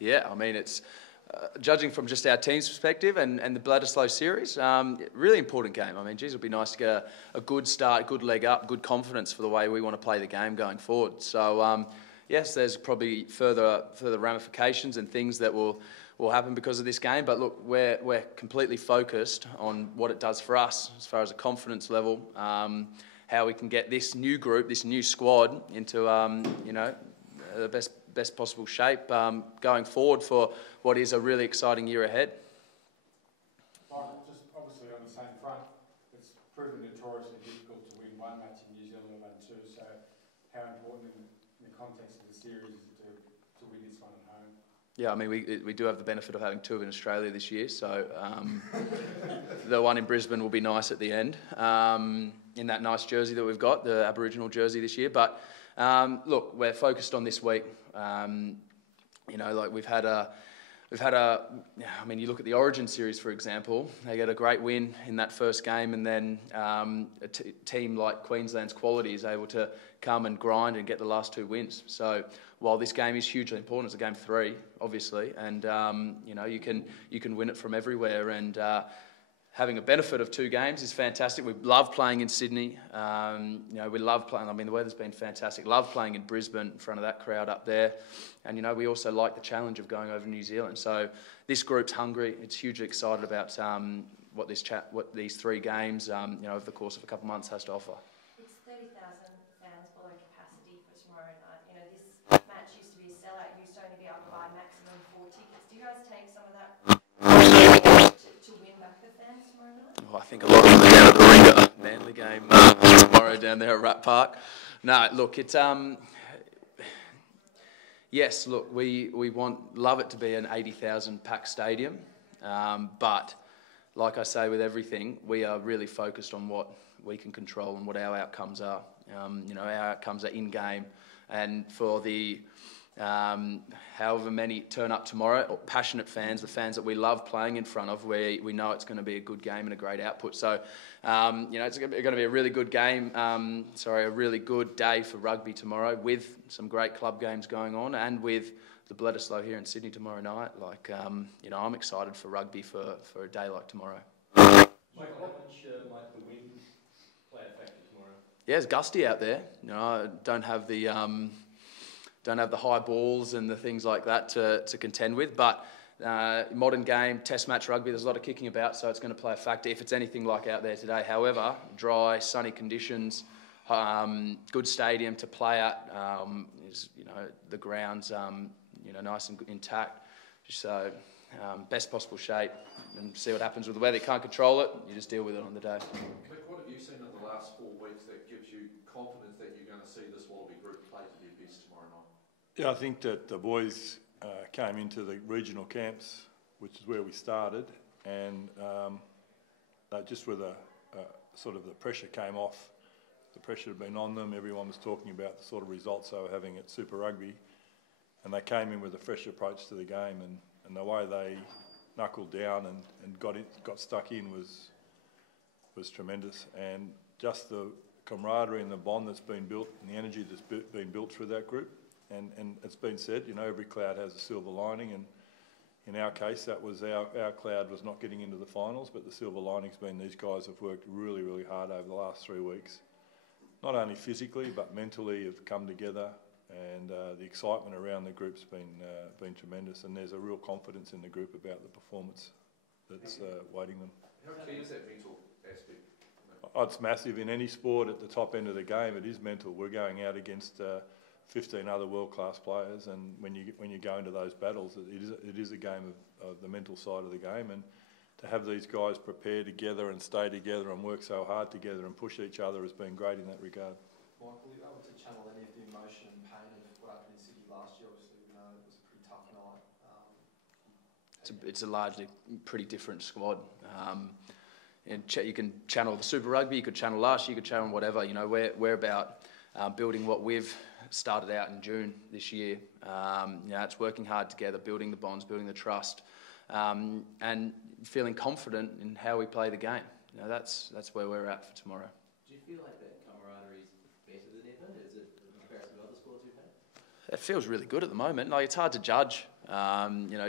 Yeah, I mean, it's judging from just our team's perspective and the Bledisloe series, really important game. I mean, geez, it'll be nice to get a good start, good leg up, good confidence for the way we want to play the game going forward. So, yes, there's probably further ramifications and things that will happen because of this game. But look, we're completely focused on what it does for us as far as a confidence level, how we can get this new group, this new squad into the best possible shape going forward for what is a really exciting year ahead. Michael, just obviously on the same front, it's proven notoriously difficult to win one match in New Zealand, let alone two. So, how important in the context of the series is it to win this one at home? Yeah, I mean, we do have the benefit of having two in Australia this year, so the one in Brisbane will be nice at the end in that nice jersey that we've got, the Aboriginal jersey this year. But look, we're focused on this week. Like we've had a. I mean, you look at the Origin series, for example. They get a great win in that first game, and then a team like Queensland's Quality is able to come and grind and get the last two wins. So while this game is hugely important, it's a game 3, obviously, and you can win it from everywhere. And having a benefit of 2 games is fantastic. We love playing in Sydney. We love playing. I mean, the weather's been fantastic. Love playing in Brisbane in front of that crowd up there. And we also like the challenge of going over to New Zealand. So this group's hungry. It's hugely excited about what these 3 games, over the course of a couple of months, has to offer. It's 30,000 fans below capacity for tomorrow night. This match used to be a sellout. Used to only be able to buy maximum 4 tickets. Do you guys take some of that to win back the fans tomorrow night? Well, I think a lot of them are down at the Ringer Manly game tomorrow down there at Rat Park. No, look, it's yes, look, we love it to be an 80,000 pack stadium, but like I say with everything, we are really focused on what we can control and what our outcomes are. Our outcomes are in game, and for the however many turn up tomorrow, passionate fans, the fans that we love playing in front of, we know it's going to be a good game and a great output. So, it's going to be a really good game, a really good day for rugby tomorrow, with some great club games going on and with the Bledisloe here in Sydney tomorrow night. I'm excited for rugby for a day like tomorrow. Michael, how much might the wind play a factor tomorrow? Yeah, it's gusty out there. I don't have the high balls and the things like that to contend with, but modern game, test match rugby, there's a lot of kicking about, so it's going to play a factor if it's anything like out there today. However, dry, sunny conditions, good stadium to play at, the ground's nice and intact, so best possible shape, and see what happens with the weather. You can't control it, you just deal with it on the day. Mick, what have you seen in the last 4 weeks that gives you confidence that you're going to see this Wallaby group play to their best tomorrow night? Yeah, I think that the boys came into the regional camps, which is where we started, and they just with the pressure came off. The pressure had been on them. Everyone was talking about the sort of results they were having at Super Rugby, and they came in with a fresh approach to the game, and the way they knuckled down and got stuck in was tremendous. And just the camaraderie and the bond that's been built and the energy that's been built through that group. And it's been said, every cloud has a silver lining, and in our case, that was our cloud was not getting into the finals, but the silver lining's been these guys have worked really, really hard over the last 3 weeks. Not only physically, but mentally have come together, and the excitement around the group's been tremendous, and there's a real confidence in the group about the performance that's waiting them. How key is that mental aspect? Oh, it's massive. In any sport at the top end of the game, it is mental. We're going out against 15 other world-class players, and when you go into those battles, it is a game of the mental side of the game, and to have these guys prepare together and stay together and work so hard together and push each other has been great in that regard. Michael, were you able to channel any of the emotion and pain of what happened in Sydney last year? Obviously, we know it was a pretty tough night. It's a largely pretty different squad. You can channel the Super Rugby, you could channel last year, you could channel whatever. We're about building what we've started out in June this year. It's working hard together, building the bonds, building the trust, and feeling confident in how we play the game. That's where we're at for tomorrow. Do you feel like that camaraderie is better than ever? Is it in comparison to other sports you've had? It feels really good at the moment. Like, it's hard to judge,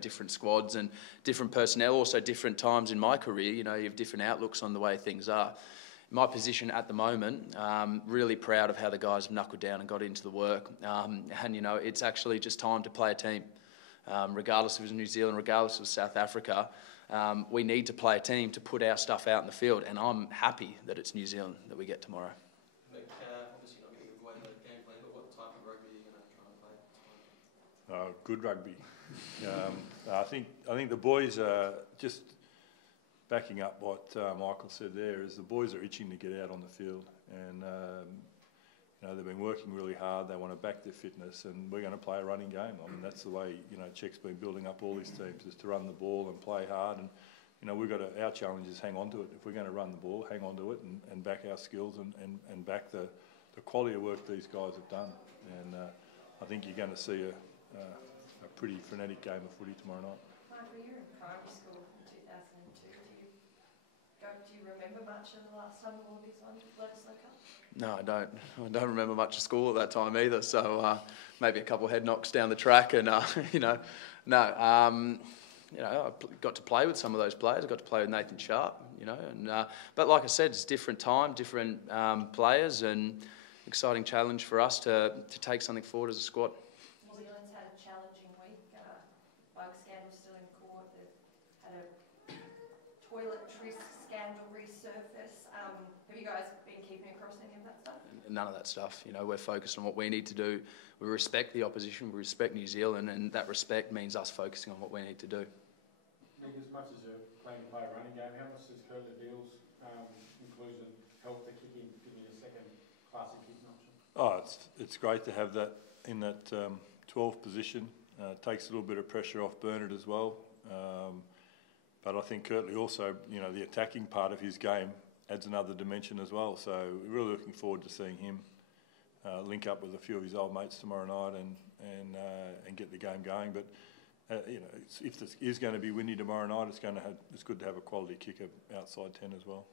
different squads and different personnel, also different times in my career. You have different outlooks on the way things are. My position at the moment, really proud of how the guys have knuckled down and got into the work. It's actually just time to play a team. Regardless if it's New Zealand, regardless of South Africa, we need to play a team to put our stuff out in the field. And I'm happy that it's New Zealand that we get tomorrow. Mick, obviously not going to give away the game plan, but what type of rugby are you going to try and play tomorrow? Good rugby. I think the boys are just backing up what Michael said there. Is the boys are itching to get out on the field, and they've been working really hard. They want to back their fitness, and we're going to play a running game. I mean, that's the way Czech's been building up all his teams, is to run the ball and play hard. And our challenge is hang on to it. If we're going to run the ball, hang on to it and back our skills and back the quality of work these guys have done. And I think you're going to see a pretty frenetic game of footy tomorrow night. Mark, were you in primary school in 2002? Do you remember much of the last time the Wallabies won Bledisloe Cup? No, I don't. I don't remember much of school at that time either. So maybe a couple of head knocks down the track, and I got to play with some of those players. I got to play with Nathan Sharp, but like I said, it's different time, different players, and exciting challenge for us to take something forward as a squad. New Zealand's had a challenging week. Bug scandal still in court. They've had a toiletries scandal resurface. Have you guys been keeping across any of that stuff? None of that stuff. We're focused on what we need to do. We respect the opposition. We respect New Zealand, and that respect means us focusing on what we need to do. Mick, as much as you're planning to play a running game, how much does Curly Beale's inclusion help the kicking, giving you a second classic kicking option? Oh, it's great to have that in that 12th position. It takes a little bit of pressure off Bernard as well. But I think Curtly also, the attacking part of his game adds another dimension as well. So we're really looking forward to seeing him link up with a few of his old mates tomorrow night and get the game going. But if this is going to be windy tomorrow night, it's good to have a quality kicker outside 10 as well.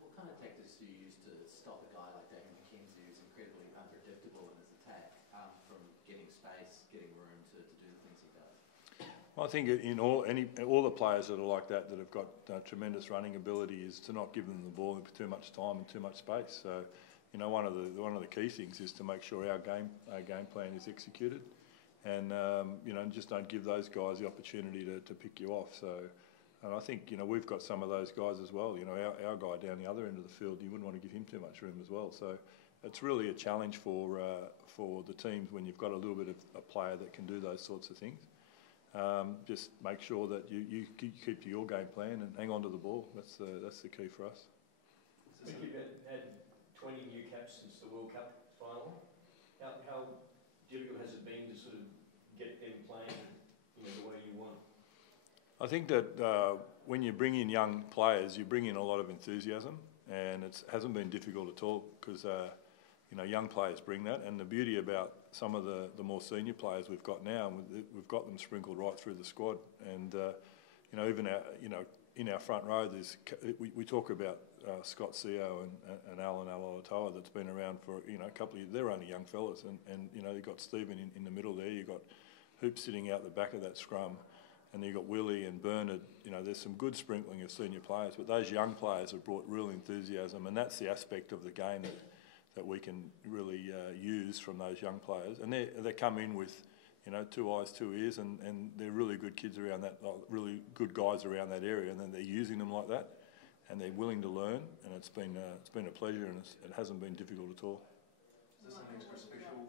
What kind of tactics do you use to stop a guy like David McKenzie, who's incredibly unpredictable in his attack, from getting space, getting room to do the things he does? Well, I think in all the players that are like that have got tremendous running ability, is to not give them the ball for too much time and too much space. So, one of the key things is to make sure our game plan is executed, and just don't give those guys the opportunity to pick you off. So, and I think we've got some of those guys as well. Our guy down the other end of the field, you wouldn't want to give him too much room as well. So, it's really a challenge for the teams when you've got a little bit of a player that can do those sorts of things. Just make sure that you keep to your game plan and hang on to the ball. That's the key for us. I think you've had 20 new caps since the World Cup final. How difficult has it been to sort of get them playing the way you want? I think that when you bring in young players, you bring in a lot of enthusiasm, and it hasn't been difficult at all because young players bring that. And the beauty about some of the more senior players we've got now, we've got them sprinkled right through the squad. And even in our front row, we talk about Scott Seo and Alan Alatoa that's been around for a couple of years. They're only young fellas, and you've got Stephen in the middle there. You've got Hoop sitting out the back of that scrum, and you've got Willie and Bernard. There's some good sprinkling of senior players, but those young players have brought real enthusiasm, and that's the aspect of the game that we can really use from those young players. And they come in with 2 eyes, 2 ears, and they're really good kids around that, really good guys around that area, and then they're using them like that, and they're willing to learn, and it's been a pleasure, and it hasn't been difficult at all. Is this an extra special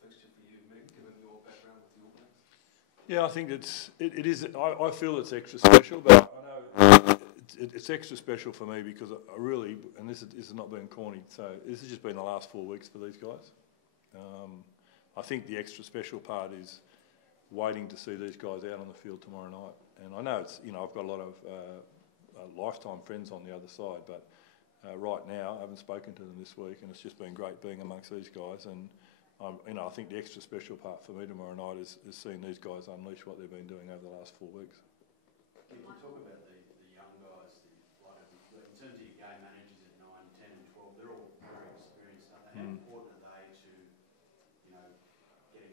fixture for you, Mick, given your background with the All Blacks? Yeah, I think it is. I feel it's extra special, but I know it's extra special for me because I really, and this is not being corny, so this has just been the last 4 weeks for these guys. I think the extra special part is waiting to see these guys out on the field tomorrow night. And I know I've got a lot of lifetime friends on the other side, but right now I haven't spoken to them this week, and it's just been great being amongst these guys. And I think the extra special part for me tomorrow night is seeing these guys unleash what they've been doing over the last 4 weeks. Can you talk about the young guys, in terms of your game managers at 9, 10 and 12, they're all very experienced, aren't they? How important are they to, getting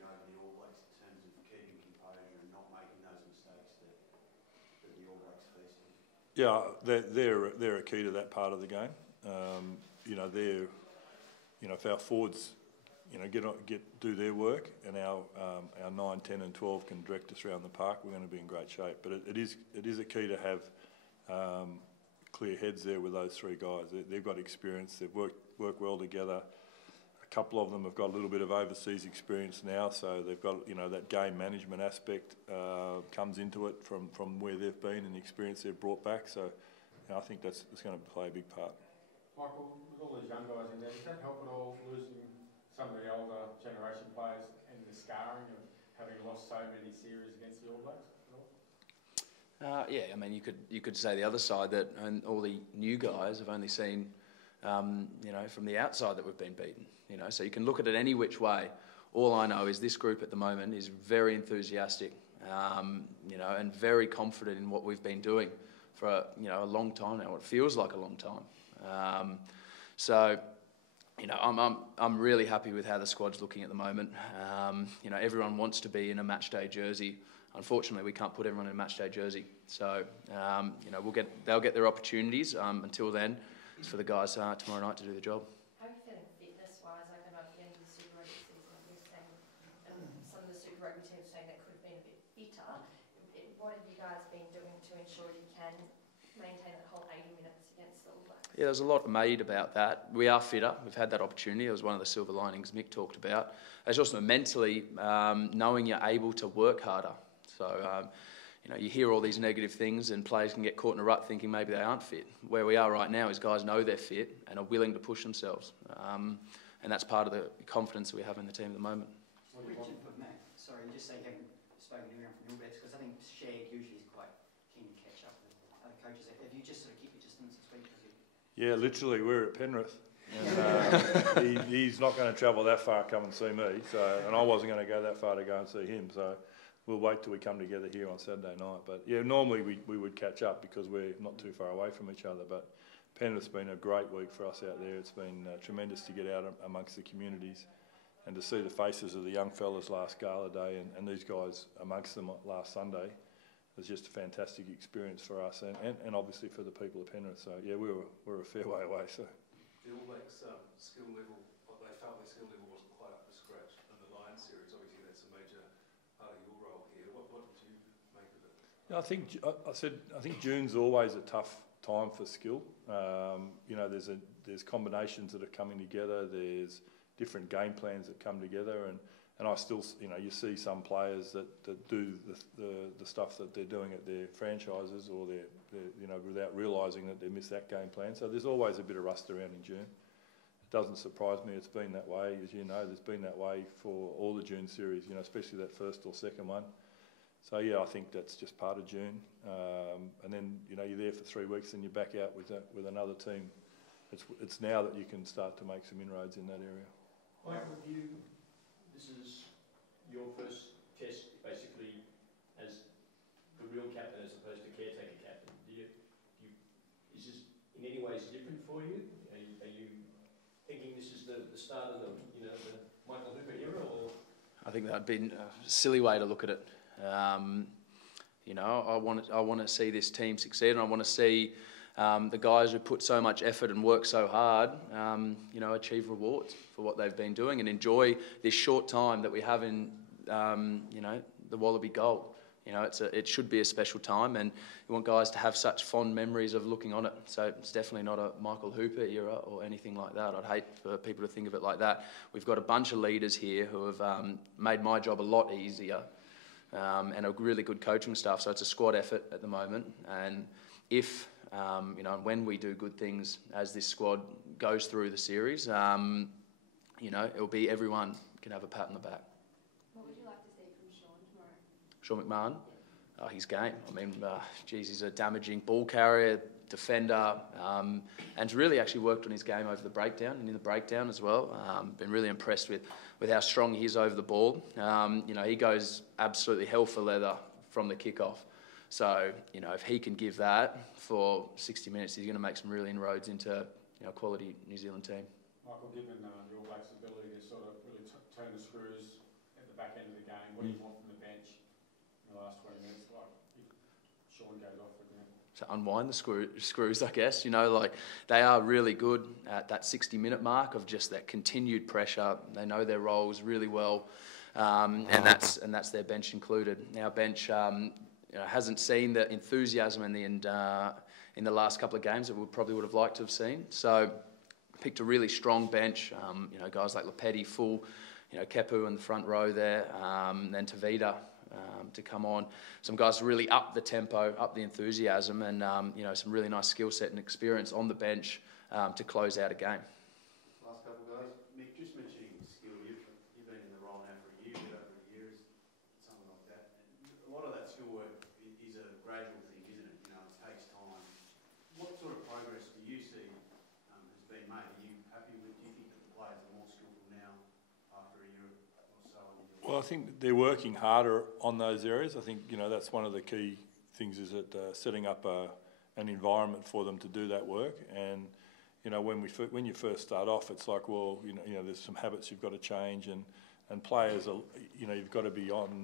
Yeah, they're a key to that part of the game. If our forwards, do their work, and our 9, 10 and 12 can direct us around the park, we're going to be in great shape. But it is a key to have clear heads there with those three guys. They've got experience. They've worked well together. A couple of them have got a little bit of overseas experience now, so they've got that game management aspect comes into it from where they've been and the experience they've brought back. So I think that's going to play a big part. Michael, with all these young guys in there, does that help at all, losing some of the older generation players and the scarring of having lost so many series against the All Blacks at all? Yeah, I mean, you could say the other side that all the new guys have only seen, from the outside that we've been beaten. So you can look at it any which way. All I know is this group at the moment is very enthusiastic, and very confident in what we've been doing for a long time now. It feels like a long time. I'm really happy with how the squad's looking at the moment. Everyone wants to be in a match day jersey. Unfortunately, we can't put everyone in a match day jersey. So, they'll get their opportunities. Until then, it's for the guys tomorrow night to do the job. How are you feeling fitness-wise? Like, I know at the end of the Super Rugby season, you're saying, and some of the Super Rugby teams saying they could have been a bit fitter. What have you guys been doing to ensure you can maintain that whole 80 minutes against the All Blacks? Yeah, there's a lot made about that. We are fitter. We've had that opportunity. It was one of the silver linings Mick talked about. It's also mentally knowing you're able to work harder. So, you hear all these negative things and players can get caught in a rut thinking maybe they aren't fit. Where we are right now is guys know they're fit and are willing to push themselves. And that's part of the confidence that we have in the team at the moment. Richard, Matt, sorry, just say you haven't spoken to anyone from All Blacks, because I think Shag usually is quite keen to catch up with other coaches. Have you just sort of kept your distance this week? Yeah, literally, we're at Penrith. And, he's not going to travel that far to come and see me, and I wasn't going to go that far to go and see him. So we'll wait till we come together here on Saturday night. But yeah, normally we would catch up because we're not too far away from each other. But Penrith's been a great week for us out there. It's been tremendous to get out amongst the communities and to see the faces of the young fellas last gala day and these guys amongst them last Sunday. It was just a fantastic experience for us and obviously for the people of Penrith. So yeah, we're a fair way away. So the All Blacks skill level, they felt their skill level wasn't quite up to scratch in the Lions series. Obviously, that's a major part of your role here. What did you make of it? Yeah, I think June's always a tough time for skill. There's combinations that are coming together. There's different game plans that come together, and I still, you see some players that do the stuff that they're doing at their franchises, or they're without realising that they missed that game plan. So there's always a bit of rust around in June. It doesn't surprise me. It's been that way, as you know. There's been that way for all the June series, especially that first or second one. So yeah, I think that's just part of June. And then you're there for 3 weeks, and you're back out with another team. It's now that you can start to make some inroads in that area. Michael, this is your first test basically as the real captain as opposed to caretaker captain. Is this in any ways different for you? Are you thinking this is the start of the Michael Hooper era, or? I think that'd be a silly way to look at it. I want to see this team succeed, and I want to see the guys who put so much effort and work so hard, achieve rewards for what they've been doing and enjoy this short time that we have in, the Wallaby Gold. It should be a special time, and you want guys to have such fond memories of looking on it. So it's definitely not a Michael Hooper era or anything like that. I'd hate for people to think of it like that. We've got a bunch of leaders here who have made my job a lot easier, and a really good coaching staff. So it's a squad effort at the moment, and if when we do good things as this squad goes through the series, it'll be everyone can have a pat on the back. What would you like to see from Sean tomorrow? Sean McMahon, his game. I mean, he's a damaging ball carrier, defender, and has really actually worked on his game over the breakdown and in the breakdown as well. Been really impressed with how strong he is over the ball. He goes absolutely hell for leather from the kickoff. So, if he can give that for 60 minutes, he's going to make some real inroads into a quality New Zealand team. Michael, given the All Blacks' ability to sort of really turn the screws at the back end of the game, what do you want from the bench in the last 20 minutes, like if Sean goes off again? to unwind the screws, I guess. You know, like they are really good at that 60-minute mark of just that continued pressure. They know their roles really well, and that's their bench included. Our bench hasn't seen the enthusiasm in the last couple of games that we probably would have liked to have seen. So picked a really strong bench. You know, guys like Lepetti, full. You know, Kepu in the front row there, then Tavita to come on. Some guys to really up the tempo, up the enthusiasm, and you know, some really nice skill set and experience on the bench to close out a game. Last couple of guys. Mick, just mentioning skill, you've been in the role now for a year, a bit over a year, something like that. And a lot of that skill work is a gradual thing, isn't it? You know, it takes time. What sort of progress do you see has been made? Are you happy with? Do you think that the players are more skillful now after a year or so? Well, I think they're working harder on those areas. I think, you know, that's one of the key things, is that setting up an environment for them to do that work. And you know, when you first start off, it's like, well, you know, there's some habits you've got to change, and players are, you know, you've got to be on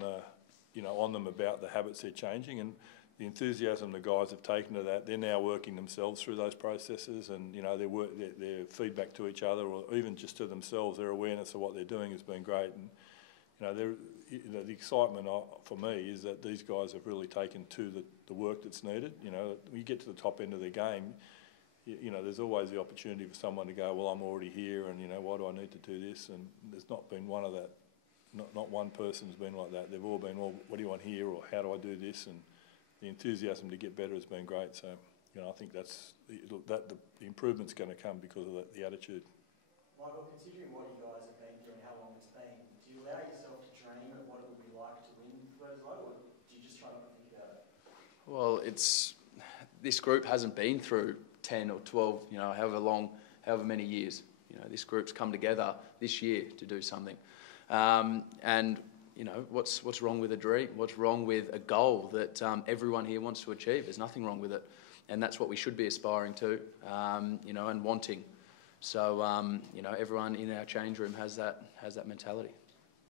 them about the habits they're changing, and the enthusiasm the guys have taken to that. They're now working themselves through those processes, and you know, their feedback to each other, or even just to themselves, their awareness of what they're doing has been great. And you know, the excitement for me is that these guys have really taken to the work that's needed. You know, when you get to the top end of their game, you know, there's always the opportunity for someone to go, well, I'm already here, and you know, why do I need to do this? And there's not been one of that. Not one person's been like that. They've all been, well, what do you want here, or how do I do this? And the enthusiasm to get better has been great. So, you know, I think the improvement's going to come because of the attitude. Michael, considering what you guys have been through and how long it's been, do you allow yourself to dream of what it would be like to win Bledisloe, or do you just try not to think about it? Well, this group hasn't been through 10 or 12, you know, however many years. You know, this group's come together this year to do something. And you know, what's wrong with a dream? What's wrong with a goal that everyone here wants to achieve? There's nothing wrong with it, and that's what we should be aspiring to, you know, and wanting. So you know, everyone in our change room has that mentality.